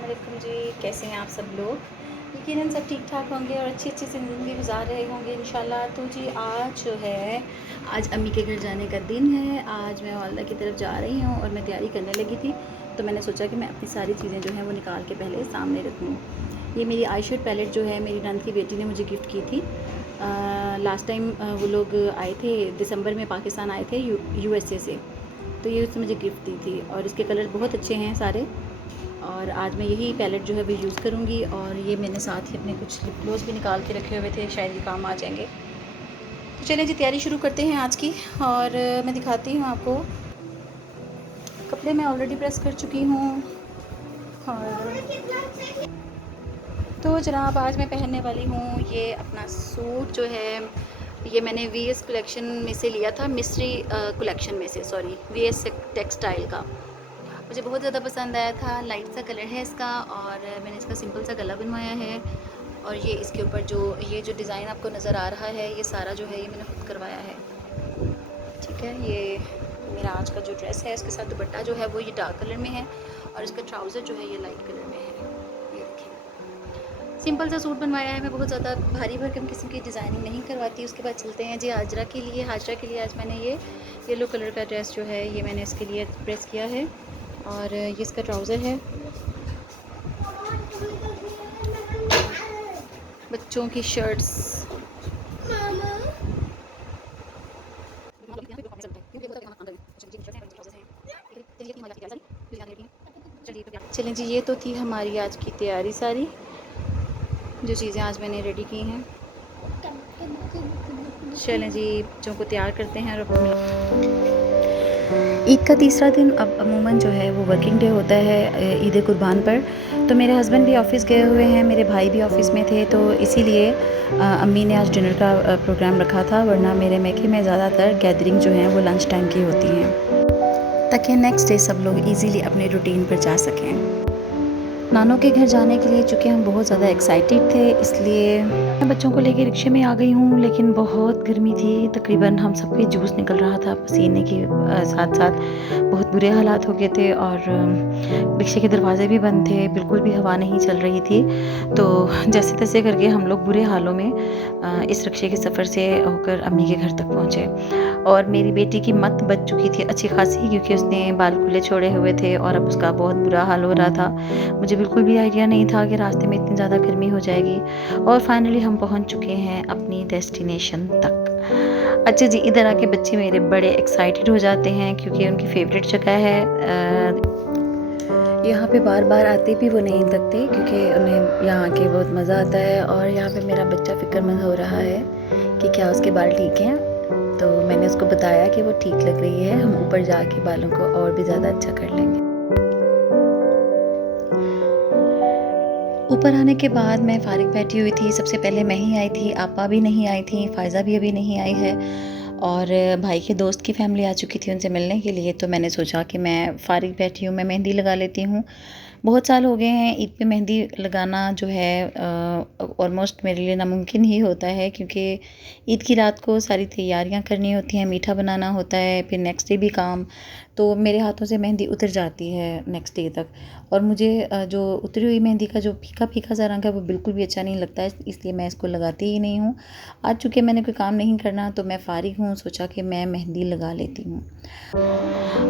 अस्सलामुअलैकुम जी, कैसे हैं आप सब लोग। यकीनन सब ठीक ठाक होंगे और अच्छी अच्छी ज़िंदगी गुजार रहे होंगे इंशाल्लाह। तो जी आज जो है, आज अम्मी के घर जाने का दिन है। आज मैं वालदा की तरफ जा रही हूँ और मैं तैयारी करने लगी थी, तो मैंने सोचा कि मैं अपनी सारी चीज़ें जो हैं वो निकाल के पहले सामने रखूँ। ये मेरी आई शेड पैलेट जो है मेरी नंद की बेटी ने मुझे गिफ्ट की थी। लास्ट टाइम वो लोग आए थे, दिसंबर में पाकिस्तान आए थे USA से, तो ये उसने मुझे गिफ्ट दी थी और इसके कलर बहुत अच्छे हैं सारे। और आज मैं यही पैलेट जो है वो यूज़ करूँगी। और ये मैंने साथ ही अपने कुछ लिप ग्लोस भी निकाल के रखे हुए थे, शायद ये काम आ जाएंगे। तो चलें जी, तैयारी शुरू करते हैं आज की। और मैं दिखाती हूँ आपको, कपड़े मैं ऑलरेडी प्रेस कर चुकी हूँ। और तो जनाब, आज मैं पहनने वाली हूँ ये अपना सूट जो है, ये मैंने VS कलेक्शन में से लिया था, मिस्ट्री कलेक्शन में से, सॉरी, VS टेक्सटाइल का। मुझे बहुत ज़्यादा पसंद आया था, लाइट सा कलर है इसका और मैंने इसका सिंपल सा गला बनवाया है। और ये इसके ऊपर जो डिज़ाइन आपको नज़र आ रहा है, ये सारा जो है ये मैंने खुद करवाया है। ठीक है, ये मेरा आज का जो ड्रेस है, इसके साथ दुपट्टा जो है वो ये डार्क कलर में है और इसका ट्राउज़र जो है ये लाइट कलर में है। ये देखिए, सिंपल सा सूट बनवाया है। मैं बहुत ज़्यादा भारी भरकम किस्म की डिज़ाइनिंग नहीं करवाती। उसके बाद चलते हैं जी हाजरा के लिए। हाजरा के लिए आज मैंने ये येलो कलर का ड्रेस जो है ये मैंने इसके लिए प्रेस किया है और ये इसका ट्राउज़र है। बच्चों की शर्ट्स, चलें जी, ये तो थी हमारी आज की तैयारी सारी, जो चीज़ें आज मैंने रेडी की हैं। चलें जी, बच्चों को तैयार करते हैं। और ईद का तीसरा दिन अब अमूमन जो है वो वर्किंग डे होता है ईद कुर्बान पर। तो मेरे हस्बैंड भी ऑफ़िस गए हुए हैं, मेरे भाई भी ऑफ़िस में थे, तो इसीलिए अम्मी ने आज डिनर का प्रोग्राम रखा था। वरना मेरे मेके में ज़्यादातर गैदरिंग जो है वो लंच टाइम की होती हैं, ताकि नेक्स्ट डे सब लोग इजीली अपने रूटीन पर जा सकें। नानों के घर जाने के लिए चूँकि हम बहुत ज़्यादा एक्साइटेड थे, इसलिए मैं बच्चों को लेके रिक्शे में आ गई हूँ। लेकिन बहुत गर्मी थी, तकरीबन हम सबके जूस निकल रहा था पसीने के साथ साथ, बहुत बुरे हालात हो गए थे। और रिक्शे के दरवाजे भी बंद थे, बिल्कुल भी हवा नहीं चल रही थी। तो जैसे तैसे करके हम लोग बुरे हालों में इस रिक्शे के सफ़र से होकर अम्मी के घर तक पहुँचे। और मेरी बेटी की मत बच चुकी थी अच्छी खासी, क्योंकि उसने बाल खुले छोड़े हुए थे और अब उसका बहुत बुरा हाल हो रहा था। मुझे बिल्कुल भी आइडिया नहीं था कि रास्ते में इतनी ज़्यादा गर्मी हो जाएगी। और फाइनली हम पहुंच चुके हैं अपनी डेस्टिनेशन तक। अच्छा जी, इधर आके बच्चे मेरे बड़े एक्साइटेड हो जाते हैं, क्योंकि उनकी फेवरेट जगह है। यहाँ पे बार बार आते भी वो नहीं थकते, क्योंकि उन्हें यहाँ आके बहुत मज़ा आता है। और यहाँ पे मेरा बच्चा फ़िक्रमंद हो रहा है कि क्या उसके बाल ठीक हैं। तो मैंने उसको बताया कि वो ठीक लग रही है, हम ऊपर जाके बालों को और भी ज़्यादा अच्छा कर लेंगे। ऊपर आने के बाद मैं फ़ारिग बैठी हुई थी। सबसे पहले मैं ही आई थी, आपा भी नहीं आई थी, फ़ायज़ा भी अभी नहीं आई है। और भाई के दोस्त की फैमिली आ चुकी थी उनसे मिलने के लिए। तो मैंने सोचा कि मैं फ़ारिग बैठी हूँ, मैं मेहंदी लगा लेती हूँ। बहुत साल हो गए हैं, ईद पे मेहंदी लगाना जो है ऑलमोस्ट मेरे लिए नामुमकिन ही होता है, क्योंकि ईद की रात को सारी तैयारियां करनी होती हैं, मीठा बनाना होता है, फिर नेक्स्ट डे भी काम। तो मेरे हाथों से मेहंदी उतर जाती है नेक्स्ट डे तक। और मुझे जो उतरी हुई मेहंदी का जो फीका फीका सा रंग है वो बिल्कुल भी अच्छा नहीं लगता है, इसलिए मैं इसको लगाती ही नहीं हूँ। आज चूँकि मैंने कोई काम नहीं करना, तो मैं फ़ारिग हूँ, सोचा कि मैं मेहंदी लगा लेती हूँ।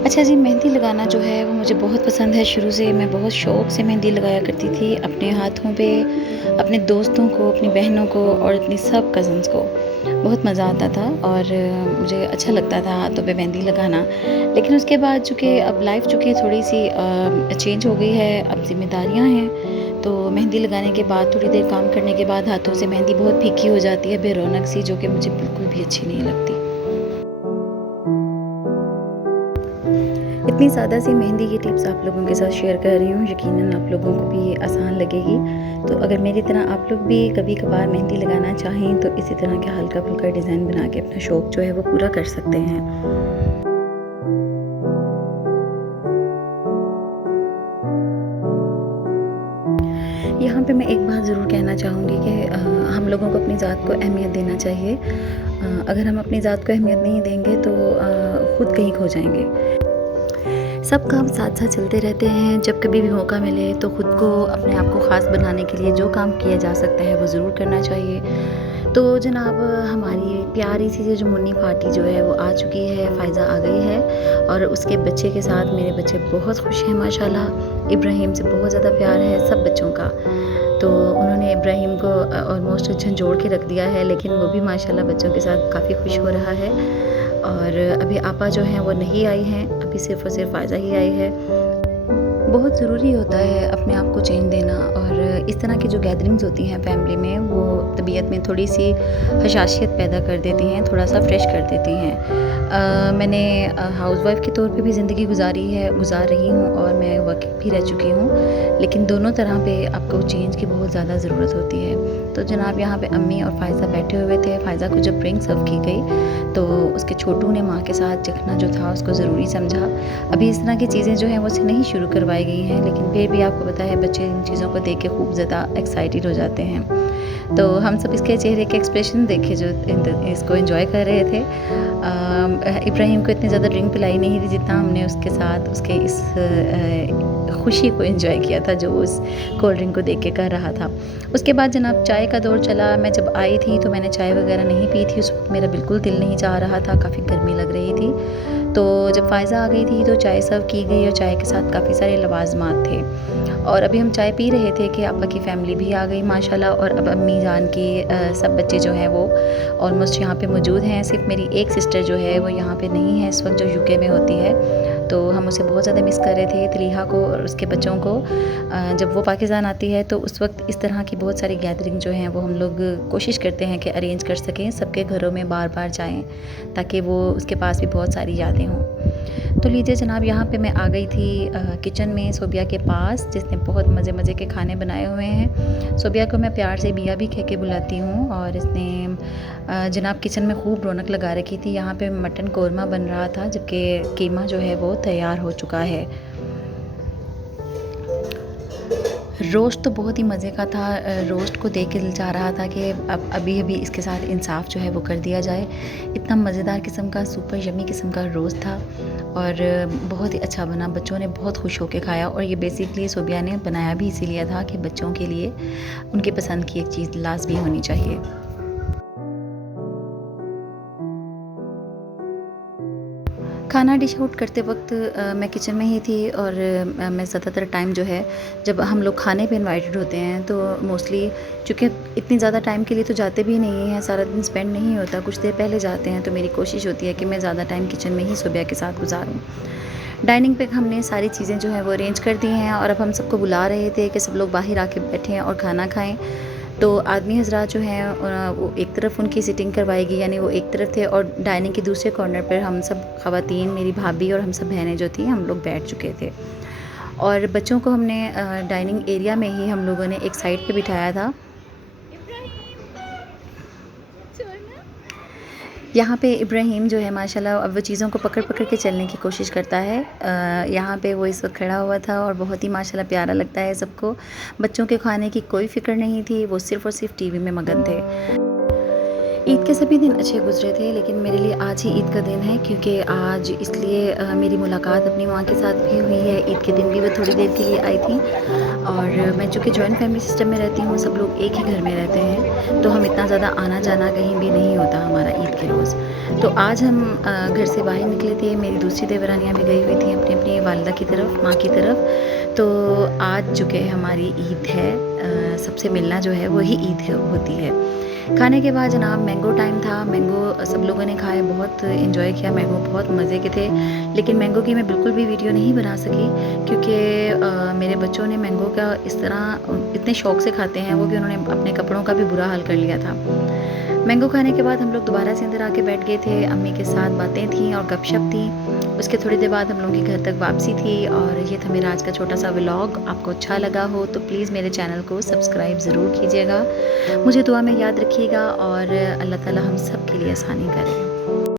अच्छा जी, मेहंदी लगाना जो है वो मुझे बहुत पसंद है। शुरू से मैं बहुत शौक़ से मेहंदी लगाया करती थी अपने हाथों पे, अपने दोस्तों को, अपनी बहनों को और अपनी सब कज़न्स को। बहुत मज़ा आता था और मुझे अच्छा लगता था हाथों पे मेहंदी लगाना। लेकिन उसके बाद चूँकि अब लाइफ चूँकि थोड़ी सी चेंज हो गई है, अब ज़िम्मेदारियाँ हैं, तो मेहंदी लगाने के बाद थोड़ी देर काम करने के बाद हाथों से मेहंदी बहुत फीकी हो जाती है, बेरौनक सी, जो कि मुझे बिल्कुल भी अच्छी नहीं लगती। इतनी सादा सी मेहंदी की टिप्स आप लोगों के साथ शेयर कर रही हूँ, यकीनन आप लोगों को भी ये आसान लगेगी। तो अगर मेरी तरह आप लोग भी कभी कभार मेहंदी लगाना चाहें, तो इसी तरह के हल्का फुल्का डिज़ाइन बना के अपना शौक़ जो है वो पूरा कर सकते हैं। यहाँ पे मैं एक बात ज़रूर कहना चाहूँगी कि हम लोगों को अपनी ज़ात को अहमियत देना चाहिए। अगर हम अपनी ज़ात को अहमियत नहीं देंगे तो ख़ुद कहीं खो जाएंगे। सब काम साथ साथ चलते रहते हैं। जब कभी भी मौका मिले तो ख़ुद को अपने आप को ख़ास बनाने के लिए जो काम किया जा सकता है वो ज़रूर करना चाहिए। तो जनाब हमारी प्यारी सी जो मुन्नी पार्टी जो है वो आ चुकी है, फ़ायज़ा आ गई है और उसके बच्चे के साथ मेरे बच्चे बहुत खुश हैं माशाल्लाह। इब्राहिम से बहुत ज़्यादा प्यार है सब बच्चों का। तो उन्होंने इब्राहिम को ऑलमोस्ट झंझोड़ के रख दिया है, लेकिन वो भी माशाल्लाह बच्चों के साथ काफ़ी खुश हो रहा है। और अभी आपा जो हैं वो नहीं आई हैं, अभी सिर्फ़ और सिर्फ फ़ायज़ा ही आई है। बहुत ज़रूरी होता है अपने आप को चेंज देना, और इस तरह की जो गैदरिंग्स होती हैं फैमिली में वो तबीयत में थोड़ी सी हशाशियत पैदा कर देती हैं, थोड़ा सा फ्रेश कर देती हैं। मैंने हाउसवाइफ़ के तौर पे भी ज़िंदगी गुजार रही हूँ और मैं वर्किंग भी रह चुकी हूँ, लेकिन दोनों तरह पे आपको चेंज की बहुत ज़्यादा ज़रूरत होती है। तो जनाब यहाँ पे अम्मी और फ़ायज़ा बैठे हुए थे। फ़ायज़ा को जब ड्रिंक सर्व की गई तो उसके छोटू ने माँ के साथ चखना जो था उसको ज़रूरी समझा। अभी इस तरह की चीज़ें जो हैं वो उससे नहीं शुरू करवाई गई हैं, लेकिन फिर भी आपको पता है बच्चे इन चीज़ों को देख के खूब ज़्यादा एक्साइटेड हो जाते हैं। तो हम सब इसके चेहरे के एक्सप्रेशन देखे जो इसको एंजॉय कर रहे थे। इब्राहिम को इतनी ज़्यादा ड्रिंक पिलाई नहीं थी जितना हमने उसके साथ उसके इस खुशी को एंजॉय किया था जो उस कोल्ड ड्रिंक को देख के कर रहा था। उसके बाद जनाब चाय का दौर चला। मैं जब आई थी तो मैंने चाय वगैरह नहीं पी थी, उस वक्त मेरा बिल्कुल दिल नहीं चाह रहा था, काफ़ी गर्मी लग रही थी। तो जब फ़ायज़ा आ गई थी तो चाय सर्व की गई और चाय के साथ काफ़ी सारे लवाज़मात थे। और अभी हम चाय पी रहे थे कि आपा की फ़ैमिली भी आ गई माशाल्लाह, और अब अम्मी जान की सब बच्चे जो हैं वो ऑलमोस्ट यहाँ पे मौजूद हैं। सिर्फ मेरी एक सिस्टर जो है वो यहाँ पे नहीं है इस वक्त, जो यूके में होती है। तो हम उसे बहुत ज़्यादा मिस कर रहे थे, तलीहा को और उसके बच्चों को। जब वो पाकिस्तान आती है तो उस वक्त इस तरह की बहुत सारी गैदरिंग जो हैं वो हम लोग कोशिश करते हैं कि अरेंज कर सकें, सबके घरों में बार बार जाएँ ताकि वो उसके पास भी बहुत सारी यादें हों। तो लीजिए जनाब यहाँ पे मैं आ गई थी किचन में सोबिया के पास, जिसने बहुत मज़े के खाने बनाए हुए हैं। सोबिया को मैं प्यार से बिया भी कह के बुलाती हूँ, और इसने जनाब किचन में खूब रौनक लगा रखी थी। यहाँ पे मटन कोरमा बन रहा था, जबकि कीमा जो है वो तैयार हो चुका है। रोस्ट तो बहुत ही मज़े का था। रोस्ट को देख के दिल चाह रहा था कि अब अभी इसके साथ इंसाफ जो है वो कर दिया जाए। इतना मज़ेदार किस्म का सुपर यम्मी किस्म का रोस्ट था और बहुत ही अच्छा बना। बच्चों ने बहुत खुश होकर खाया, और ये बेसिकली सोबिया ने बनाया भी इसीलिए था कि बच्चों के लिए उनकी पसंद की एक चीज़ लाजमी होनी चाहिए। खाना डिश आउट करते वक्त मैं किचन में ही थी, और मैं ज़्यादातर टाइम जो है जब हम लोग खाने पे इनवाइटेड होते हैं तो मोस्टली चूँकि इतनी ज़्यादा टाइम के लिए तो जाते भी नहीं हैं, सारा दिन स्पेंड नहीं होता, कुछ देर पहले जाते हैं। तो मेरी कोशिश होती है कि मैं ज़्यादा टाइम किचन में ही सुबह के साथ गुजारूँ। डाइनिंग पे हमने सारी चीज़ें जो हैं वो अरेंज कर दी हैं, और अब हम सबको बुला रहे थे कि सब लोग बाहर आके बैठें और खाना खाएँ। तो आदमी हज़रात जो हैं वो एक तरफ उनकी सीटिंग करवाएगी, यानी वो एक तरफ थे, और डाइनिंग के दूसरे कॉर्नर पर हम सब ख़वातीन, मेरी भाभी और हम सब बहनें जो थी, हम लोग बैठ चुके थे। और बच्चों को हमने डाइनिंग एरिया में ही हम लोगों ने एक साइड पे बिठाया था। यहाँ पे इब्राहिम जो है माशाल्लाह अब वो चीज़ों को पकड़ के चलने की कोशिश करता है। यहाँ पे वो इस वक्त खड़ा हुआ था और बहुत ही माशाल्लाह प्यारा लगता है सबको। बच्चों के खाने की कोई फ़िक्र नहीं थी, वो सिर्फ़ और सिर्फ टीवी में मगन थे। ईद के सभी दिन अच्छे गुजरे थे, लेकिन मेरे लिए आज ही ईद का दिन है, क्योंकि आज इसलिए मेरी मुलाकात अपनी माँ के साथ भी हुई है। ईद के दिन भी वो थोड़ी देर के लिए आई थी, और मैं चूँकि जॉइंट फैमिली सिस्टम में रहती हूँ, सब लोग एक ही घर में रहते हैं, तो हम इतना ज़्यादा आना जाना कहीं भी नहीं होता हमारा ईद के रोज़। तो आज हम घर से बाहर निकले थे। मेरी दूसरी देवरानियाँ भी गई हुई थी अपनी अपनी वालिदा की तरफ, माँ की तरफ। तो आज चूँकि हमारी ईद है, सबसे मिलना जो है वही ईद होती है। खाने के बाद जनाब मैंगो टाइम था। मैंगो सब लोगों ने खाए, बहुत एंजॉय किया। मैंगो बहुत मज़े के थे, लेकिन मैंगो की मैं बिल्कुल भी वीडियो नहीं बना सकी, क्योंकि मेरे बच्चों ने मैंगो का इस तरह इतने शौक़ से खाते हैं वो कि उन्होंने अपने कपड़ों का भी बुरा हाल कर लिया था। मैंगो खाने के बाद हम लोग दोबारा से अंदर आके बैठ गए थे। अम्मी के साथ बातें थीं और गपशप थी। उसके थोड़ी देर बाद हम लोगों की घर तक वापसी थी, और ये था मेरा आज का छोटा सा व्लॉग। आपको अच्छा लगा हो तो प्लीज़ मेरे चैनल को सब्सक्राइब ज़रूर कीजिएगा। मुझे दुआ में याद रखिएगा, और अल्लाह ताला हम सब के लिए आसानी करे।